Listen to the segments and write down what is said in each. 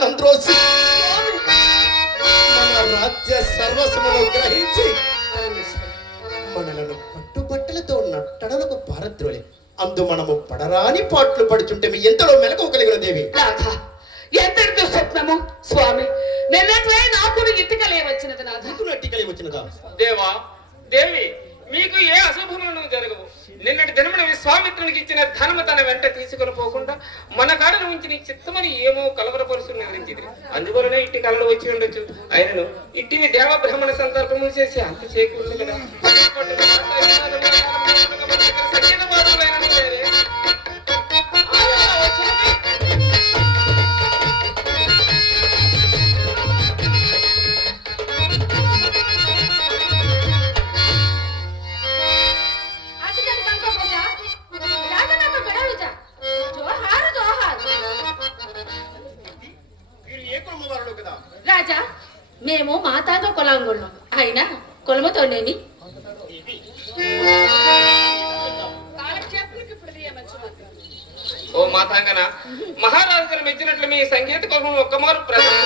నంద్రోసి మన రాజ్య సర్వస్వమును గ్రహించి మనలను పట్టుబట్టలతో నట్టడలకు పారద్రోలి అందు మనము పడరాని పాటలు పడుచుంటే మీ ఎంతలో మెలకు కలిగిన దేవి. ఎంతటితో స్వప్నము స్వామి, నిన్నట్లే నాకు ఇటుకలే వచ్చినది. నాకు నట్టికలే వచ్చినదా? దేవా దేవి, మీకు ఏ అశుభములను జరగవు. నిన్నటి దినమున విశ్వామిత్రునికి ఇచ్చిన ధనము తన వెంట తీసుకొని పోకుండా మన కాడను ఉంచి నీ చిత్తమని ఏమో కలవరపరుసు నిర్ణయించింది. అందువలనే ఇట్టి కళలు వచ్చి ఉండొచ్చు. ఆయనను ఇట్టిని దేవ బ్రహ్మణ సందర్భములు చేసి అంత చేకూరుంది కదా. రాజా, మేము మాతాంగ కొలాంగుళ్ళం. అయినా కొలమతోనేమి ఓ మాతాంగన, మహారాజు గారు మెచ్చినట్లు మీ సంగీత కోసం ఒక్కమారు ప్రజలు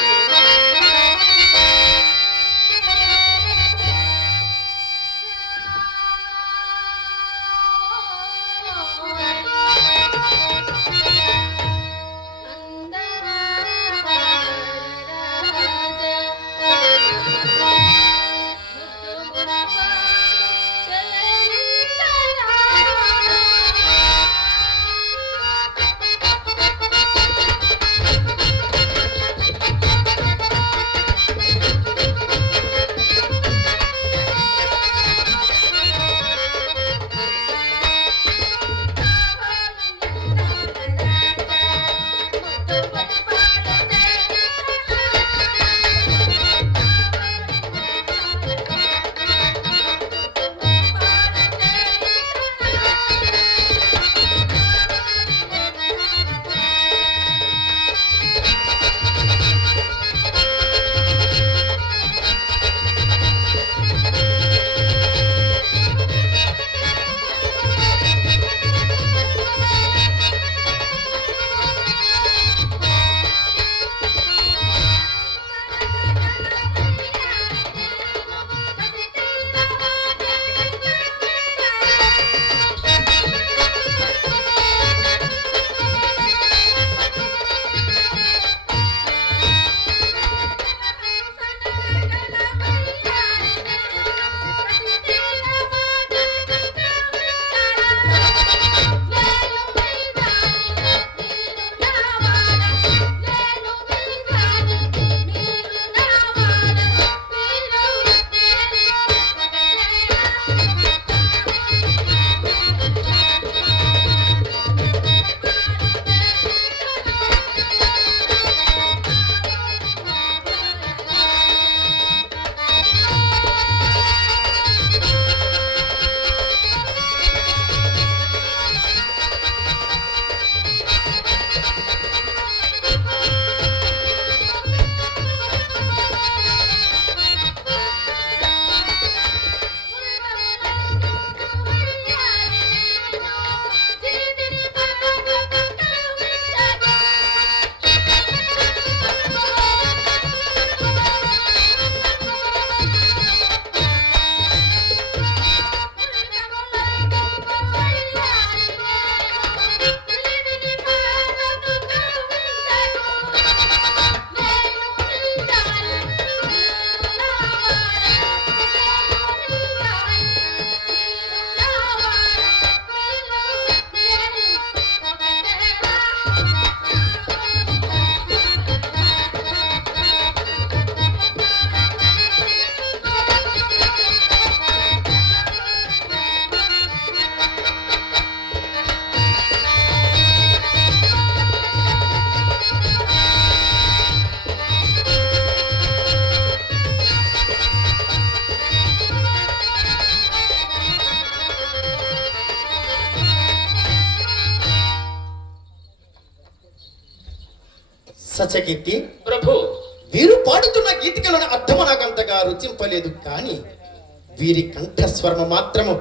సచకీర్తి ప్రభు, వీరు పాడుతున్న గీతికలోని అర్థము నాకంతగా రుచింపలేదు, కానీ వీరి కంఠస్వరము మాత్రము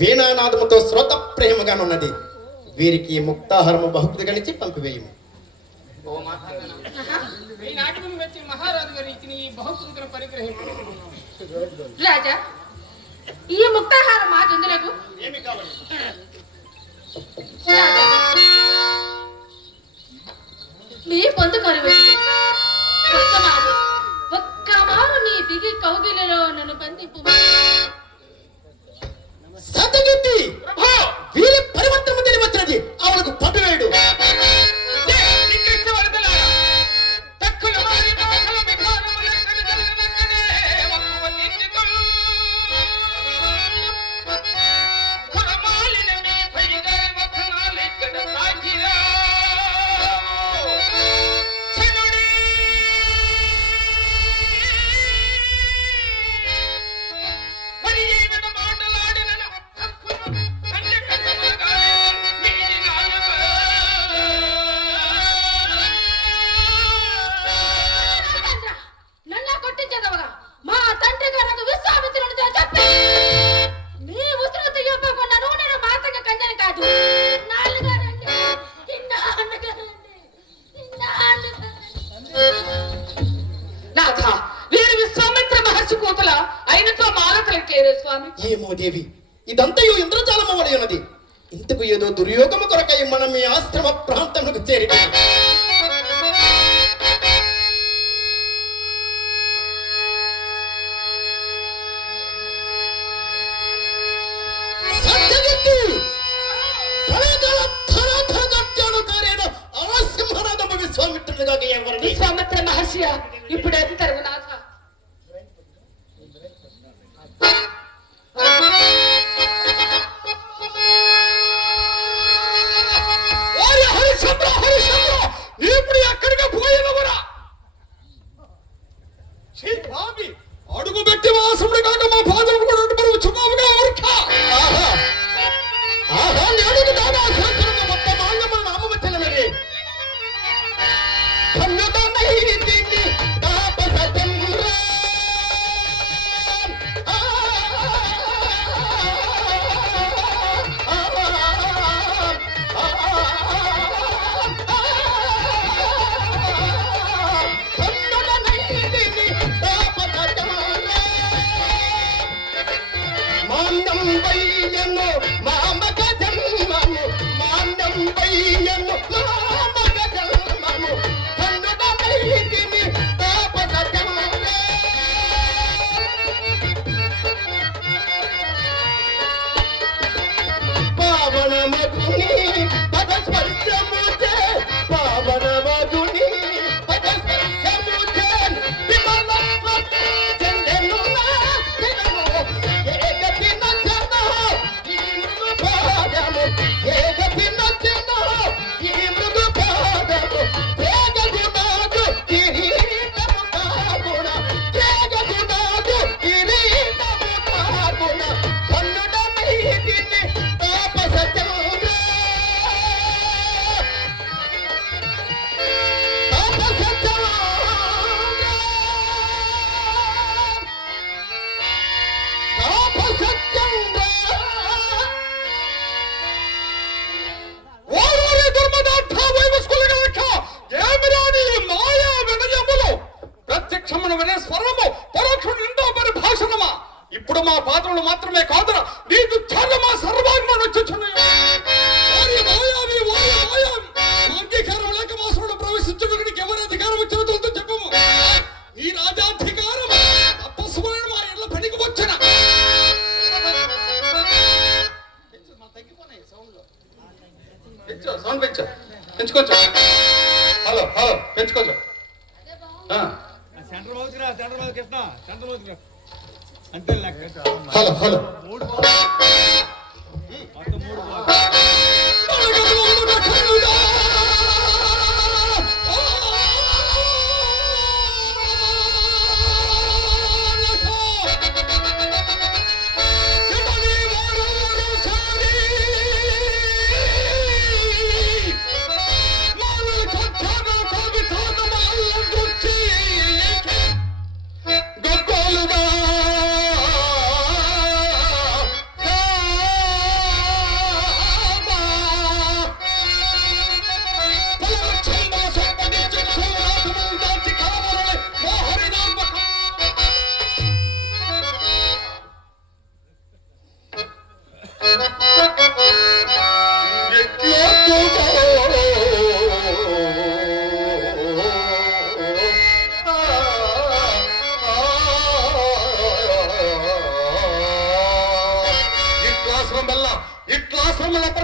వీణానాదముతో శ్రోత ప్రేమగానున్నది. వీరికి ముక్తాహారము బహుకృతి గణించి పంపివేయము. ఓ మాతాంగన, ఈ నాటకం వచ్చి మహారాజు గారు ఇచ్చిన ఈ బహుకృతిని పరిగ్రహించు. రాజా ఈ ముక్తాహారం మా జంతులకు ఏమి కావాలి? రాజా నీ పొందుకొని వచ్చి ఒక్క మారు నీ దిగి కౌగిలిలో నన్ను బంధింపు. సతగిత్తి వీరి పరివర్తనము తెలివి వచ్చినది. అవలకు పట్టువేడు. నన్ను కొట్టించదవగా మా తండ్రి గారు విశ్వామిత్రునితో చెప్పి నీ ఉసురుతో ఇవ్వకుండా నువ్వు నేను మాతగా కంజని కాదు. నాన్నగారండి నాథ వీరు విశ్వామిత్ర మహర్షి కూతుల అయినతో మాలతలకేరే స్వామి. ఏమో దేవి, ఇదంతయు ఇంద్రజాలము వలె ఉన్నది. ఇంతకు ఏదో దుర్యోగము కొరకై మనం ఈ ఆశ్రమ ప్రాంతములకు చేరి విశ్వామిత్ర మహర్షి ఇప్పుడు అది తరువు నాథ. ఇప్పుడు ఎక్కడికి పోయినవరా? అడుగు పెట్టి వాసముడు కాక మా పాదం కూడా చున్నాముగా మొత్తం ఆంగమ నామవచ్చలమే ఇప్పుడు మా పాత్రలు మాత్రమే కాదురా, నీకు చర్మ సర్వాంగం వచ్చుచున్నాయి. అంగీకారం లేక మాసంలో ప్రవేశించడానికి ఎవరి అధికారం వచ్చిన తొలతో చెప్పము. ఈ రాజాధికారం అపస్మరణ మా ఇళ్ళ పనికి వచ్చిన సౌండ్ పెంచుకోవచ్చు. హలో హలో పెంచుకోవచ్చు. హలో హలో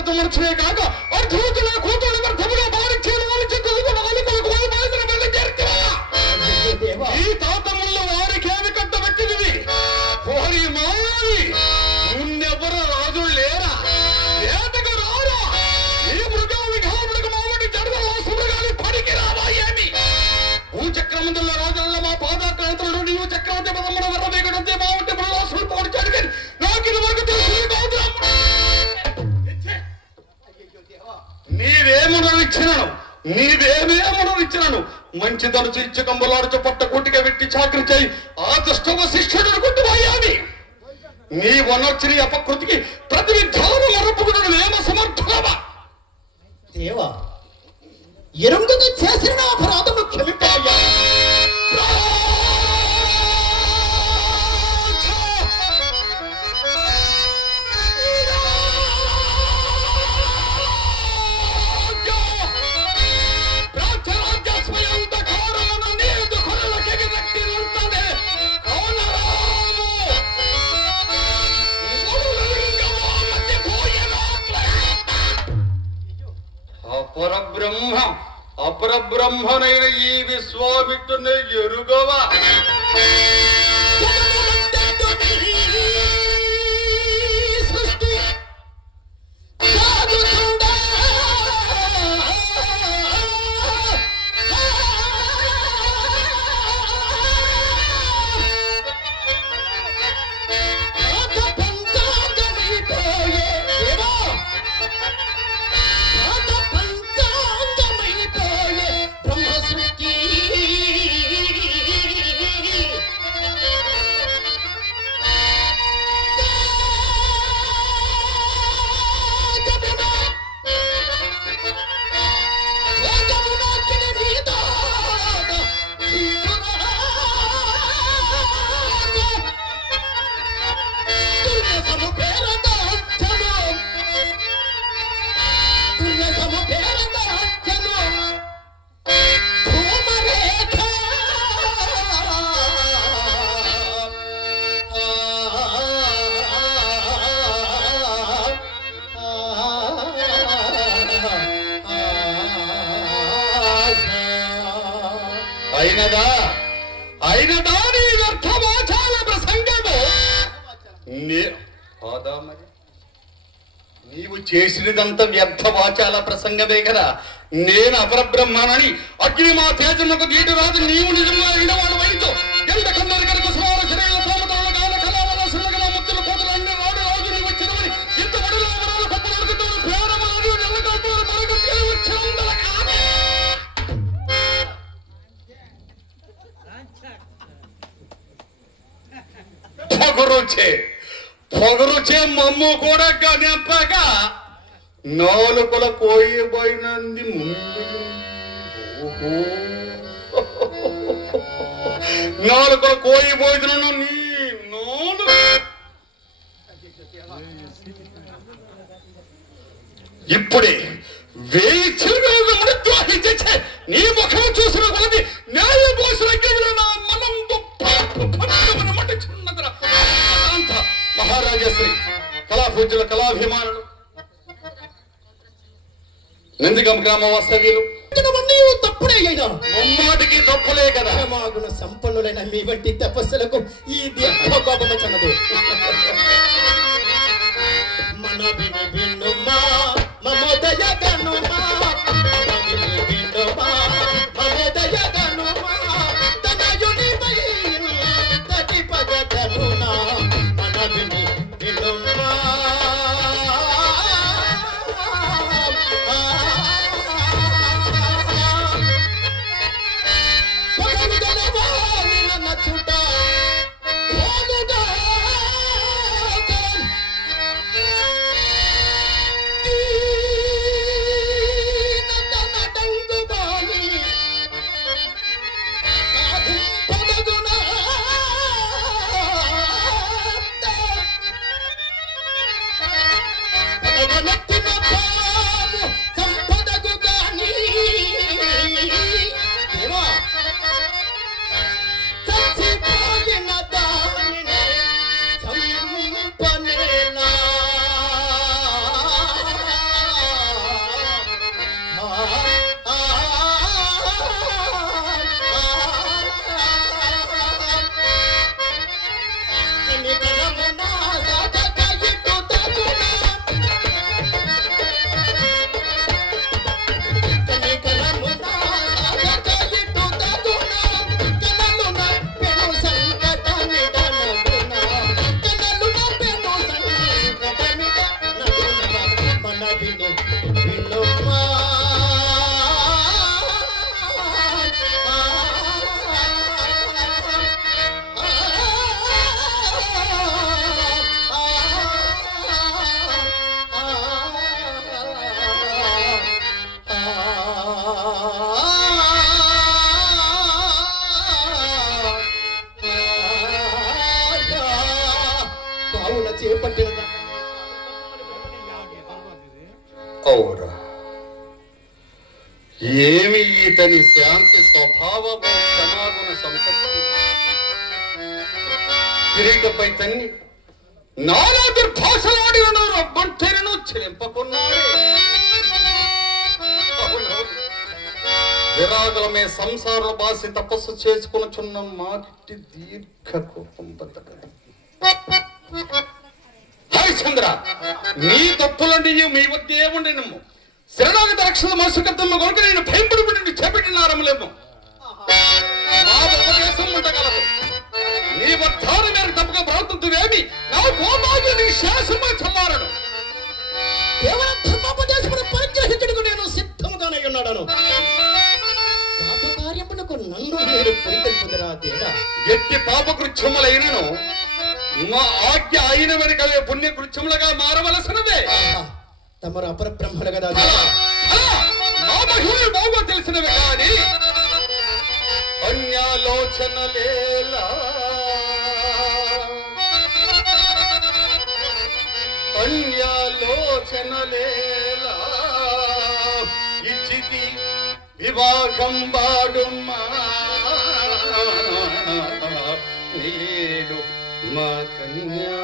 పెద్ద మనుషులే కాక అర్ధవతుల కూతురు వ్యర్థముగా భావించిన వాళ్ళు చెట్టుకు నాలుకలకు వైమాలికల వెళ్ళి చేరుకున్నా. ఈ తాతముల్లో వారికి ఏమి కట్టబెట్టినది ఓరి మావి ఉన్నెవరు రాజులు లేరా ఏటకు రారా ఈ మృగాలు ఘాముడికి మామిడి జడగల సుమృగాలి పనికి రావా ఏమి భూచక్రమందుల రాజుల మా పాదాక్రాంతులు నీవు చక్రవర్తి పదమ్మడ వరవేగడంతే మామిడి మృగాసులు పోటీ జరిగింది నాకు ఇది వరకు తెలుసు కాదు. నీవేమేమనరిచ్చినను మంచి దరుచు ఇచ్చి కంబలాడుచు పట్ట కూటిగా పెట్టి చాకరి చేయి ఆ దుష్టమ శిష్యుడు కొట్టుపోయాని నీ వనర్చిని అపకృతికి ప్రతి విధానం అరపుకున్నాడు ఏమ సమర్థులవా దేవా ఎరుంగుకు చేసిన అపరాధము క్షమింపయ్యా. అపరబ్రహ్మనైన ఈ విశ్వామిత్రుని ఎరుగవా అయినదా నీ వ్యర్థవాచాల ప్రసంగము నీవు చేసినదంతా వ్యర్థవాచాల ప్రసంగమే కదా. నేను అపరబ్రహ్మానని అగ్ని మా తేజములకు నీటి రాదు నీవు నిజంగా అయినవాడు వైతో ఎంత కందరి కనుక సుమారు శరీర సోమతలను కాల కళావల సుల్లగల ముద్దుల కోతలు అన్ని రాడు రాజు నీవు వచ్చినవని ఇంత వడుల వరాలు కొప్పలు ప్రేరమలని నెల్లకల్పలు మనకు తెలివచ్చినందల కాదు. పొగరుచే మమ్ము కూడా గనెంపక నాలుకల కోయబోయినంది నాలుకల కోయబోయినను నీ నోలు ఇప్పుడే వేయి చిరుగలు ద్రోహించే నీ ముఖం చూసిన కొలది న్యాయ పోసిన నా మనం మహారాజశ్రీ కళాపూజ్యుల కళాభిమానులు నందిగం గ్రామ వాస్తవ్యులు తప్పుడే అయినా ముమ్మాటికి తప్పులే కదా. మాగుణ సంపన్నులైన మీ వంటి తపస్సులకు ఈ దీర్ఘోపమ చన్నదు. మన విని వినుమా మమోదయ గనుమా విని వినుమా మమోదయ గనుమా తనయుని పై తటి పగతనునా మన విని వినుమా సంపదగు గాని ఈతని శాంతి స్వభావము క్షమాగుణ సంపత్తి కిరీటపై తన్ని నానా దుర్భాషలాడిన రబ్బంటెరను చెలింపకున్నాడే. విరాగులమే సంసార బాసి తపస్సు చేసుకునుచున్న మాటి దీర్ఘ కోపం బతకదు. హరిశ్చంద్ర, నీ తప్పులండి మీ వద్దే ఉండేనమ్ము. శరణాగత రక్షణ మనుషుకత్వంలో కొనుక నేను భయపడి చేపట్టినారములేము. నా ఉపదేశం ఉండగలదు. నీ వర్ధాన మేరకు తప్పక ప్రవర్తించువేమి నా కోపాగ్ని శాసమా చల్లారను. కేవల ధర్మోపదేశమును పరిగ్రహించుటకు నేను సిద్ధముగానే ఉన్నాడను. పాపకార్యమునకు నన్ను మీరు పరికల్పుదరా దేవా. ఎట్టి పాపకృత్యములైనను మా ఆజ్ఞ అయిన వెనుకవే పుణ్యకృత్యములుగా మారవలసినదే. తమరు అపర బ్రహ్మలు కదా. మా మహిళలు బాగా తెలిసినవి కానీ అన్యాలోచనలేలా అన్యాలోచనలేలా ఇచ్చితి వివాహం బాడుమా నేడు మా కన్యా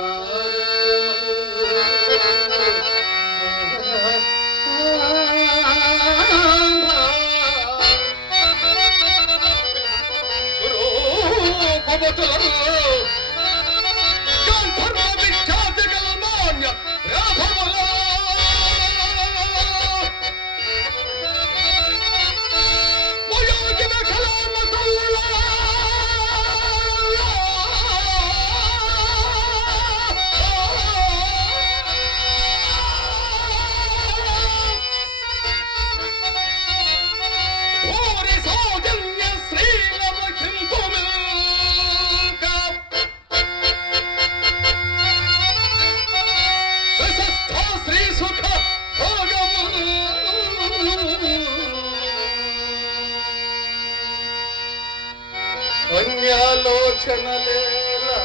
అన్యాలోచనలేలా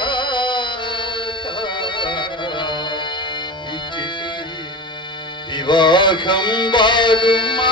వివాహం బాడుమా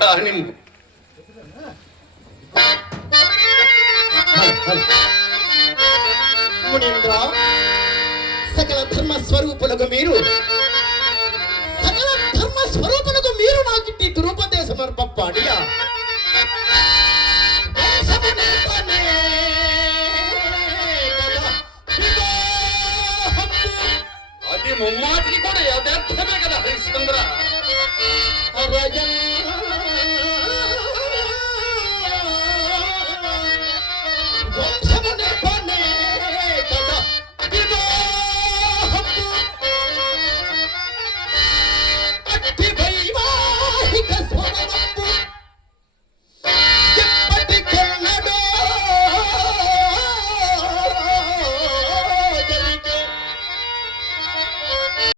కానీ మునీంద్ర, సకల ధర్మ స్వరూపులకు మీరు నాకు దురుపదేశం అర్పడియా. అది ముమ్మాటికి కూడా యథార్థమే కదా హరిశ్చంద్ర. అరజన్